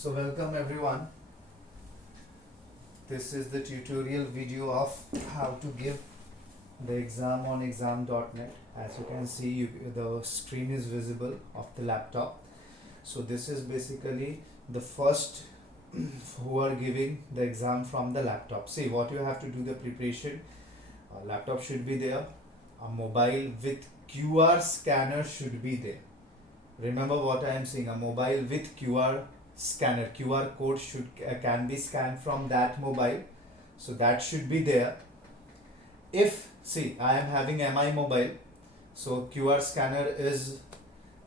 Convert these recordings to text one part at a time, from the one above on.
So welcome everyone. This is the tutorial video of how to give the exam on exam.net. As you can see, the screen is visible of the laptop. So this is basically the first who are giving the exam from the laptop. See what you have to do, the preparation. Laptop should be there. A mobile with QR scanner should be there. Remember what I am saying, a mobile with QR scanner, QR code can be scanned from that mobile, so that should be there. If see I am having MI mobile, so QR scanner is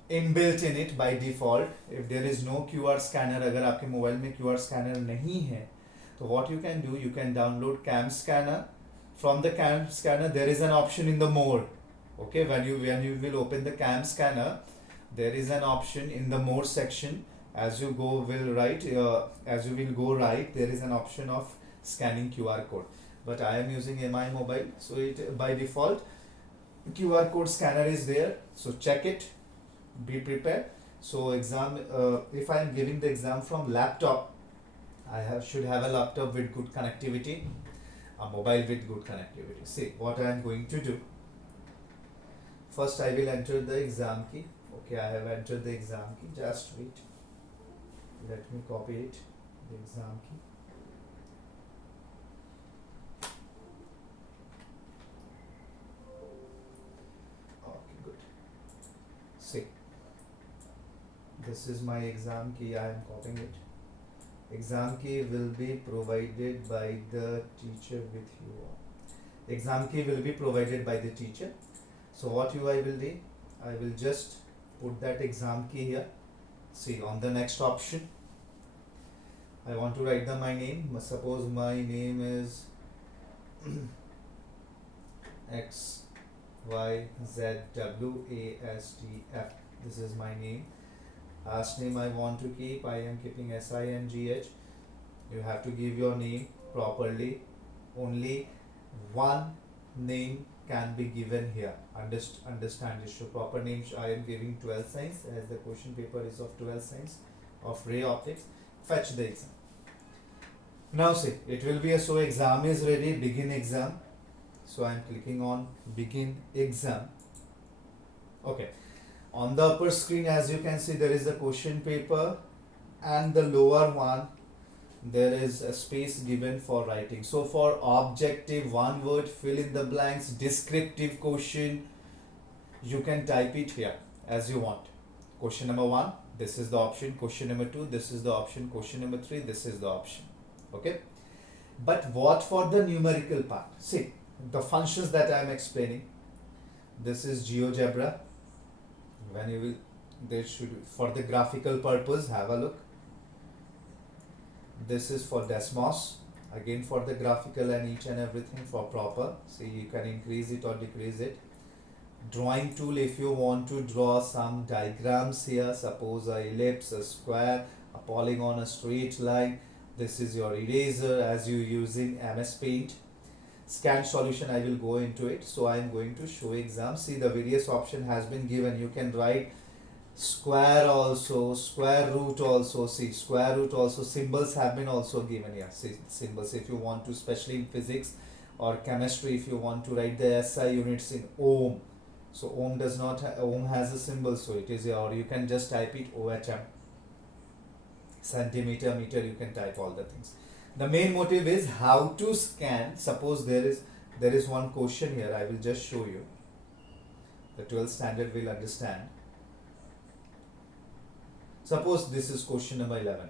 inbuilt in it by default. If there is no QR scanner, अगर आपके mobile में QR scanner नहीं है, तो what you can do, you can download Cam Scanner. From the Cam Scanner there is an option in the more. Okay, when you will open the Cam Scanner, there is an option in the more section. As you go right, there is an option of scanning QR code. But I am using MI mobile, so it by default QR code scanner is there. So check it, be prepared. So exam, if I am giving the exam from laptop, should have a laptop with good connectivity, a mobile with good connectivity. See what I am going to do. First I will enter the exam key. Okay, I have entered the exam key. Just wait. Let me copy it, the exam key. Okay, good. See, this is my exam key. I am copying it. Exam key will be provided by the teacher with you. Exam key will be provided by the teacher. So what I will do, I will just put that exam key here. See, on the next option, I want to write my name. Suppose my name is X Y Z W A S T F. This is my name. Last name I want to keep. I am keeping SINGH. You have to give your name properly. Only one name can be given here. Understand this. So proper name I am giving 12 science, as the question paper is of 12 science of ray optics. Fetch the exam. Now see, it will be a so exam is ready, begin exam. So I am clicking on begin exam. Okay, on the upper screen, as you can see, there is the question paper, and the lower one there is a space given for writing. So for objective, one word, fill in the blanks, descriptive question, you can type it here as you want. Question number 1, this is the option. Question number 2, this is the option. Question number 3, this is the option. Okay, but what for the numerical part? See the functions that I am explaining. This is GeoGebra. When you will, they should, for the graphical purpose, have a look. This is for Desmos, again for the graphical and each and everything for proper. See, you can increase it or decrease it. Drawing tool, if you want to draw some diagrams here, suppose a ellipse, a square, a polygon, a straight line, this is your eraser as you using MS Paint. Scan solution, I will go into it. So I am going to show exam. See, the various option has been given. You can write square also, square root also. See, square root also, symbols have been also given here. See, symbols if you want to, especially in physics or chemistry, if you want to write the SI units in ohm. So ohm does not ohm has a symbol, so it is here, or you can just type it OHM. Centimeter, meter, you can type all the things. The main motive is how to scan. Suppose there is one question here. I will just show you. The 12th standard will understand. Suppose this is question number 11.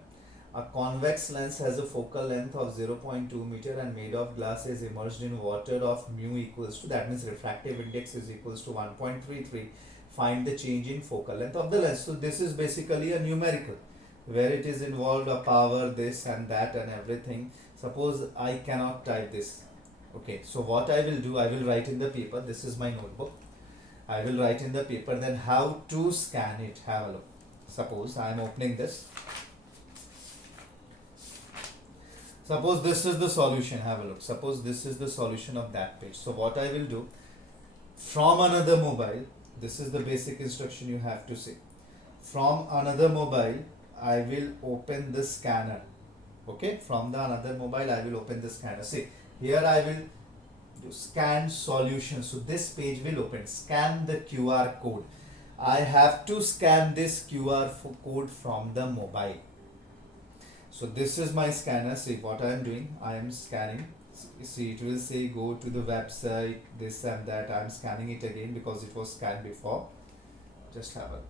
A convex lens has a focal length of 0.2 meter and made of glass is immersed in water of mu equals to, that means refractive index is equals to 1.33. Find the change in focal length of the lens. So this is basically a numerical, where it is involved a power, this and that and everything. Suppose I cannot type this. Okay, so what I will do, I will write in the paper. This is my notebook. I will write in the paper, then how to scan it. Have a look. Suppose I am opening this. Suppose this is the solution. Have a look. Suppose this is the solution of that page. So what I will do, from another mobile, this is the basic instruction you have to see. From another mobile, I will open the scanner. Okay, from the another mobile I will open the scanner. See, here I will do scan solution. So this page will open. Scan the QR code. I have to scan this QR code from the mobile. So this is my scanner. See what I am doing. I am scanning. See, it will say go to the website, this and that. I am scanning it again because it was scanned before. Just have a.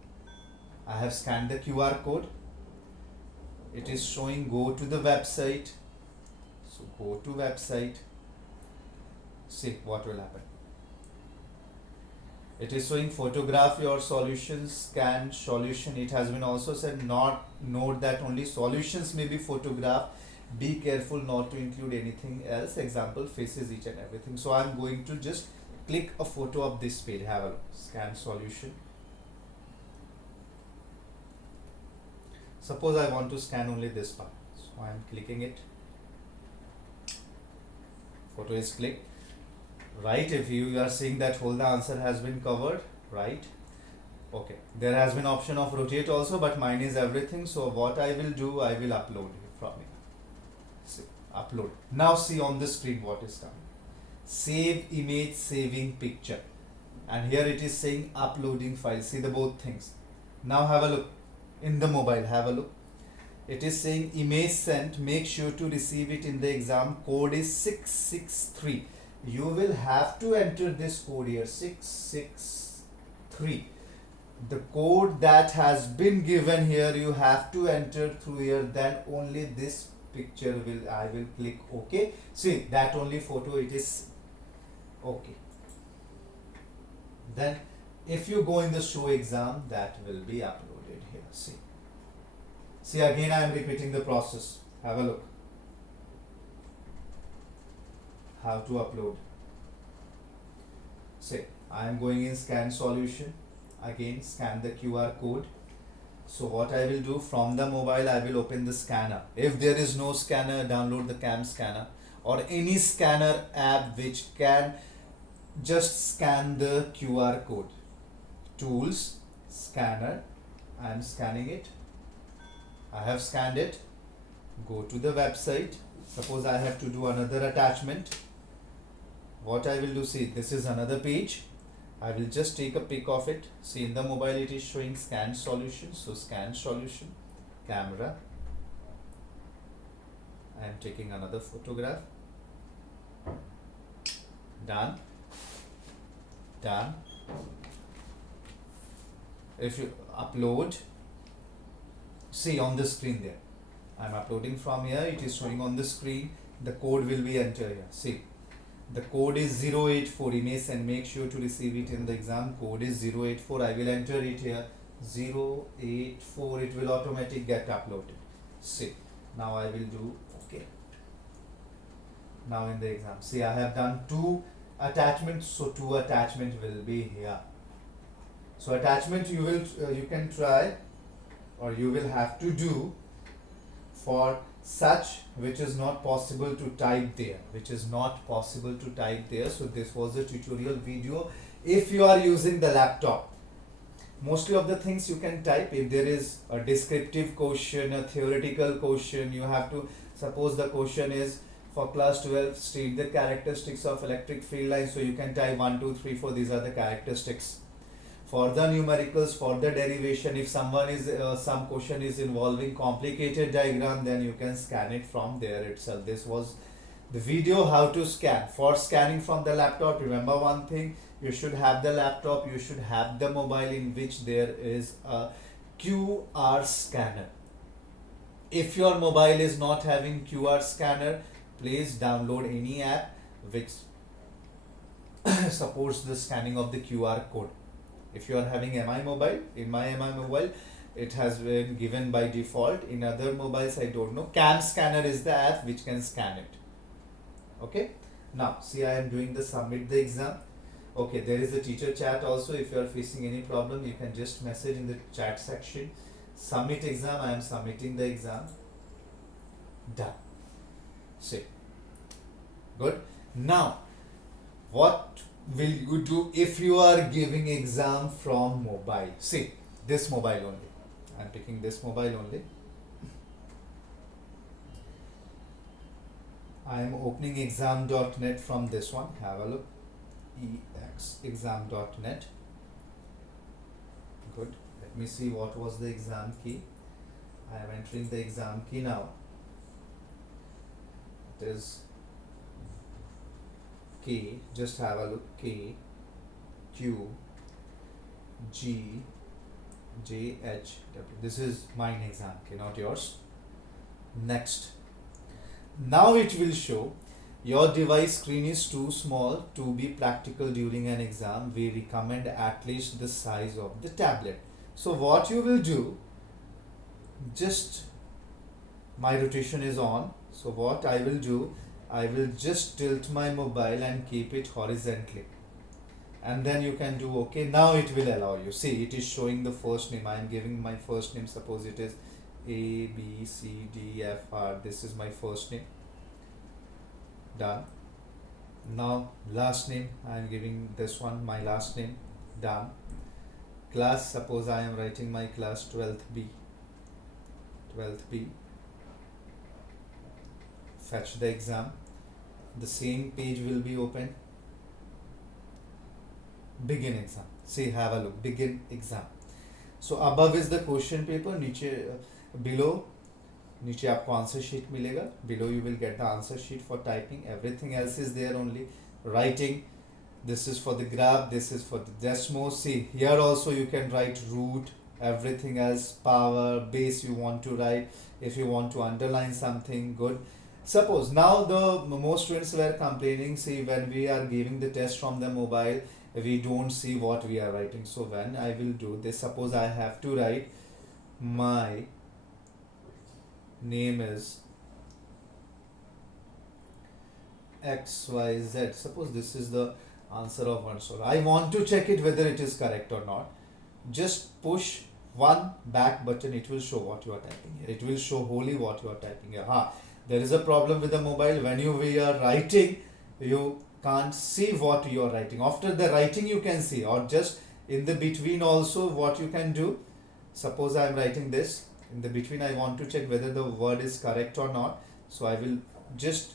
I have scanned the QR code. It is showing go to the website. So go to website. See what will happen. It is showing photograph your solutions, scan solution. It has been also said note that only solutions may be photographed. Be careful not to include anything else. Example faces each and everything. So I'm going to just click a photo of this page. Have a look. Scan solution. Suppose I want to scan only this part. So I'm clicking it. Photo is clicked. Right, if you are seeing that whole the answer has been covered, right? Okay, there has been option of rotate also, but mine is everything. So what I will do, I will upload it from it. See, upload. Now see on the screen what is coming. Save image, saving picture, and here it is saying uploading file. See the both things. Now have a look in the mobile. Have a look. It is saying image sent. Make sure to receive it in the exam. Code is 663. You will have to enter this code here, 663. The code that has been given here, you have to enter through here, then only this picture will, I will click OK. See, that only photo, it is OK. Then if you go in the show exam, that will be uploaded here. See again I am repeating the process. Have a look. How to upload. Say I am going in scan solution. Again scan the QR code. So what I will do, from the mobile I will open the scanner. If there is no scanner, download the CAM scanner or any scanner app which can just scan the QR code. Tools, scanner. I am scanning it. I have scanned it. Go to the website. Suppose I have to do another attachment. What I will do, see, this is another page. I will just take a pic of it. See, in the mobile it is showing scan solution. So scan solution, camera. I am taking another photograph. Done. Done. If you upload, see on the screen there. I am uploading from here. It is showing on the screen. The code will be entered here. See. The code is 084. Image and make sure to receive it in the exam. Code is 084. I will enter it here. 084. It will automatically get uploaded. See. Now I will do OK. Now in the exam. See, I have done 2 attachments. So 2 attachment will be here. So attachment you can try or you will have to do for such which is not possible to type there, so this was a tutorial video. If you are using the laptop, mostly of the things you can type. If there is a descriptive question, a theoretical question, you have to, suppose the question is for class 12, state the characteristics of electric field line, so you can type 1 2 3 4. These are the characteristics. For the numericals, for the derivation, if someone is some question is involving complicated diagram, then you can scan it from there itself. This was the video how to scan. For scanning from the laptop, remember one thing, you should have the laptop, you should have the mobile in which there is a QR scanner. If your mobile is not having QR scanner, please download any app which supports the scanning of the QR code. If you are having MI mobile, in my MI mobile, it has been given by default. In other mobiles, I don't know. CAM scanner is the app which can scan it. Okay. Now, see, I am doing the submit the exam. Okay, there is a teacher chat also. If you are facing any problem, you can just message in the chat section. Submit exam. I am submitting the exam. Done. See. Good. Now, what will you do if you are giving exam from mobile? See, this mobile only. I am picking this mobile only. I am opening exam.net from this one. Have a look. exam.net. Good. Let me see what was the exam key. I am entering the exam key now. It is K. Just have a look. K Q G J H W. This is mine exam key, not yours. Next. Now it will show your device screen is too small to be practical during an exam. We recommend at least the size of the tablet. So what you will do, just my rotation is on. So what I will do, I will just tilt my mobile and keep it horizontally. And then you can do okay. Now it will allow you. See, it is showing the first name. I am giving my first name. Suppose it is A, B, C, D, F, R. This is my first name. Done. Now last name, I am giving this one my last name. Done. Class, suppose I am writing my class 12th B. 12th B. Fetch the exam. The same page will be open. Begin exam. See, have a look. Begin exam. So above is the question paper. Below नीचे आपको answer sheet मिलेगा. Below you will get the answer sheet for typing. Everything else is there only. Writing. This is for the graph. This is for the Desmo. See, here also you can write root. Everything else, power, base you want to write. If you want to underline something, good. Suppose now the most students were complaining. See, when we are giving the test from the mobile, we don't see what we are writing. So when I will do this, suppose I have to write my name is XYZ. Suppose this is the answer of one. So I want to check it whether it is correct or not. Just push one back button. It will show what you are typing here. It will show wholly what you are typing here. There is a problem with the mobile. When we are writing, you can't see what you are writing. After the writing you can see, or just in the between also what you can do. Suppose I am writing this. In the between I want to check whether the word is correct or not. So I will just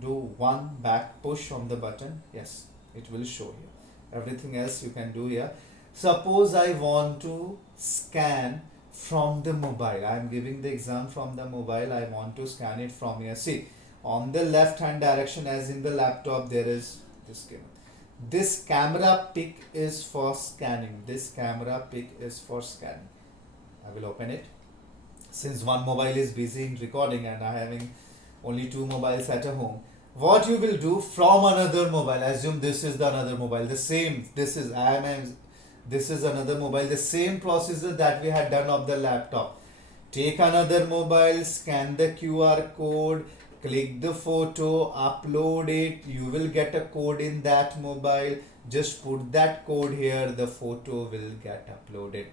do one back push on the button. Yes, it will show here. Everything else you can do here. Suppose I want to scan from the mobile. I am giving the exam from the mobile. I want to scan it from here. See, on the left hand direction as in the laptop there is this camera. This camera pic is for scanning. This camera pic is for scanning. I will open it. Since one mobile is busy in recording and I am having only two mobiles at home, what you will do from another mobile, assume this is the another mobile, the same, this is another mobile, the same procedure that we had done of the laptop. Take another mobile, scan the QR code, click the photo, upload it, you will get a code in that mobile, just put that code here, the photo will get uploaded.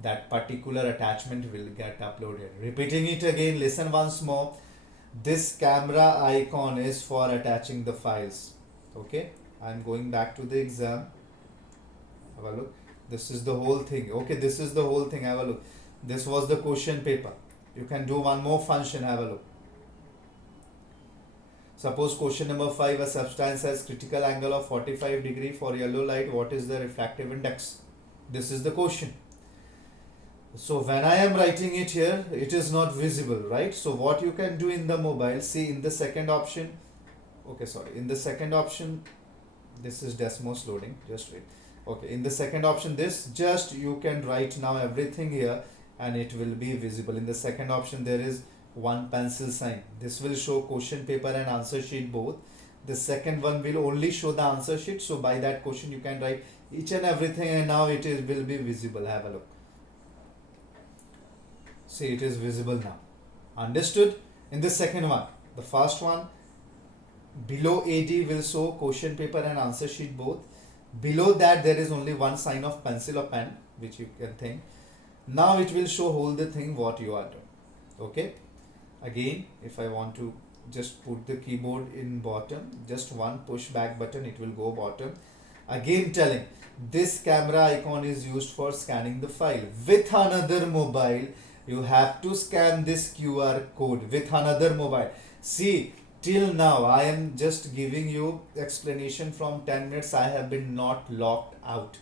That particular attachment will get uploaded. Repeating it again, listen once more. This camera icon is for attaching the files. Okay, I'm going back to the exam. Have a look. This is the whole thing. Okay, this is the whole thing. Have a look. This was the question paper. You can do one more function. Have a look. Suppose question number 5, a substance has critical angle of 45 degree for yellow light. What is the refractive index? This is the question. So when I am writing it here, it is not visible, right? So what you can do in the mobile, see in the second option, in the second option, this is Desmos loading, just wait. Okay, in the second option, this just you can write now everything here and it will be visible. In the second option, there is one pencil sign. This will show question paper and answer sheet both. The second one will only show the answer sheet. So by that question, you can write each and everything and now it will be visible. Have a look. See, it is visible now. Understood? In the second one, the first one, below AD will show question paper and answer sheet both. Below that there is only one sign of pencil or pen, which you can think. Now it will show whole the thing what you are doing. Okay. Again, if I want to just put the keyboard in bottom, just one push back button, it will go bottom. Again telling, this camera icon is used for scanning the file. With another mobile, you have to scan this QR code with another mobile. See, till now I am just giving you explanation from 10 minutes. I have been not locked out.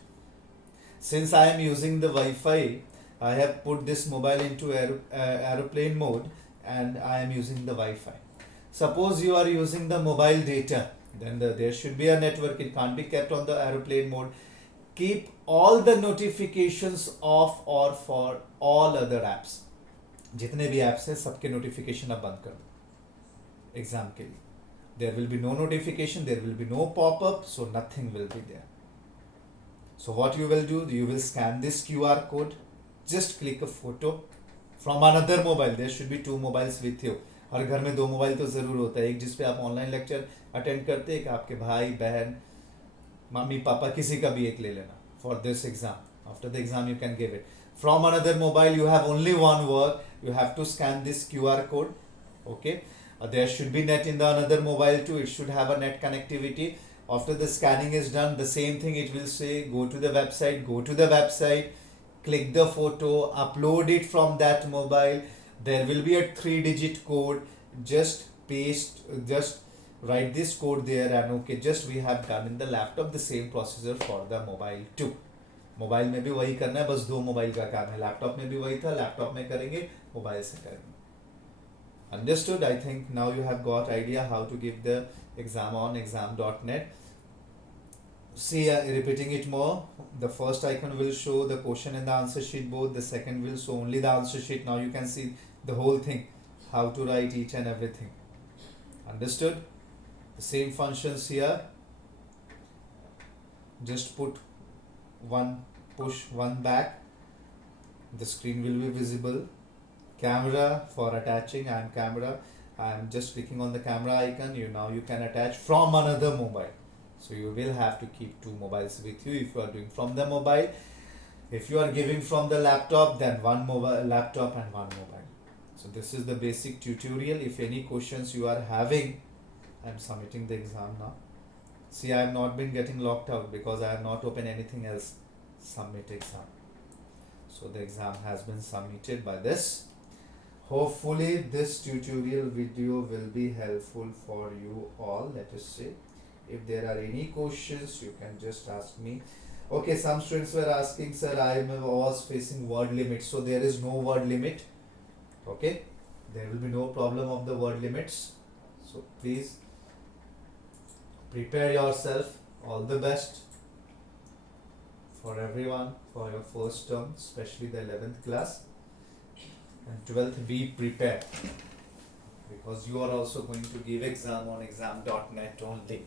Since I am using the Wi-Fi, I have put this mobile into aeroplane mode and I am using the Wi-Fi. Suppose you are using the mobile data, then there should be a network. It can't be kept on the aeroplane mode. Keep all the notifications off or for all other apps. जितने भी apps है सबके notification अब बंद कर दो exam के लिए. There will be no notification, there will be no pop-up, so nothing will be there. So what you will do, you will scan this QR code, just click a photo from another mobile. There should be 2 mobiles with you. हर घर में 2 mobile तो ज़रूर होता है. एक जिस पे आप ऑनलाइन लेक्चर अटेंड करते हैं, एक आपके भाई बहन मम्मी पापा किसी का भी एक ले लेना for this exam. After the exam you can give it. From another mobile you have only one work. You have to scan this QR code. Okay. There should be net in the another mobile too. It should have a net connectivity. After the scanning is done, the same thing it will say, go to the website, click the photo, upload it from that mobile. There will be a 3-digit code. Just write this code there and okay, just we have done in the laptop the same procedure for the mobile too. Mobile में भी वही करना है, बस 2 mobile का काम है. Laptop में भी वही था, लैपटॉप में करेंगे, मोबाइल से करेंगे. Understood? I think now you have got idea how to give the exam on exam.net. See, repeating it more. The first icon will show the question and the answer sheet both. The second will show only the answer sheet. Now you can see the whole thing, how to write each and everything. Understood? The same functions here. Just put one push, one back. The screen will be visible. Camera for attaching. I am camera. I am just clicking on the camera icon. Now you can attach from another mobile. So you will have to keep 2 mobiles with you if you are doing from the mobile. If you are giving from the laptop, then 1 mobile laptop and 1 mobile. So this is the basic tutorial. If any questions you are having, I am submitting the exam now. See, I have not been getting locked out because I have not opened anything else. Submit exam. So the exam has been submitted by this. Hopefully this tutorial video will be helpful for you all. Let us see. If there are any questions, you can just ask me. Okay, some students were asking, sir, I was facing word limit. So there is no word limit. Okay, there will be no problem of the word limits. So please prepare yourself. All the best for everyone for your first term, especially the 11th class. And 12th, be prepared because you are also going to give exam on exam.net only.